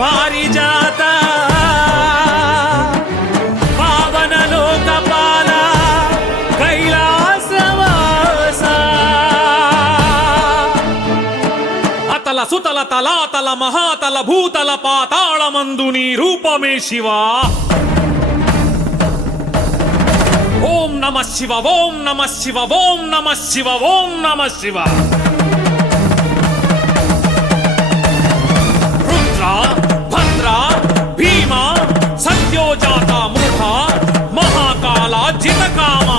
పారిజాత పావన లోకపాల కైలాసవాస అతల సుతల తలాతల మహాతల భూతల పాతాళమందు నీ రూపమే శివా. ఓం నమ శివ ఓం నమ శివ ఓం నమ శివ ఓం నమ శివ. రుద్ర భద్ర భీమ సత్యోజాత మూఢ మహాకాల జితకామ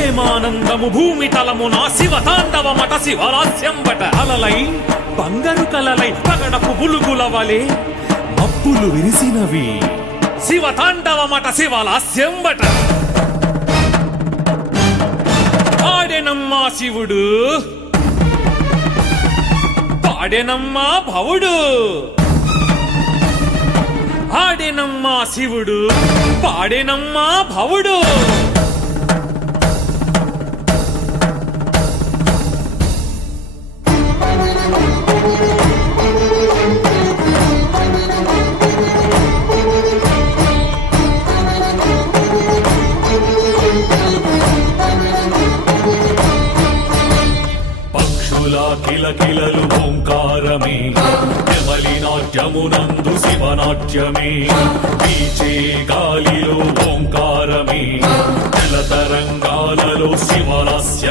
ఏమానందము భూమి తలమున శివ తాండవమట శివరాస్యం బట. అలలై బంగారు కలలై పగడపు బులుగుల వలె మబ్బులు విరిసినవి శివ తాండవమట శివలాస్యం బట. ఆడెనమ్మా శివుడు పాడెనమ్మా భవుడు. ఆడెనమ్మా శివుడు పాడెనమ్మా భవుడు. కిలకిలలు ఓంకారమే యమలి నాట్యమునందు శివనాట్యమే. వీచే గాలిలో ఓంకారమే జలతరంగాలలో శివలాస్య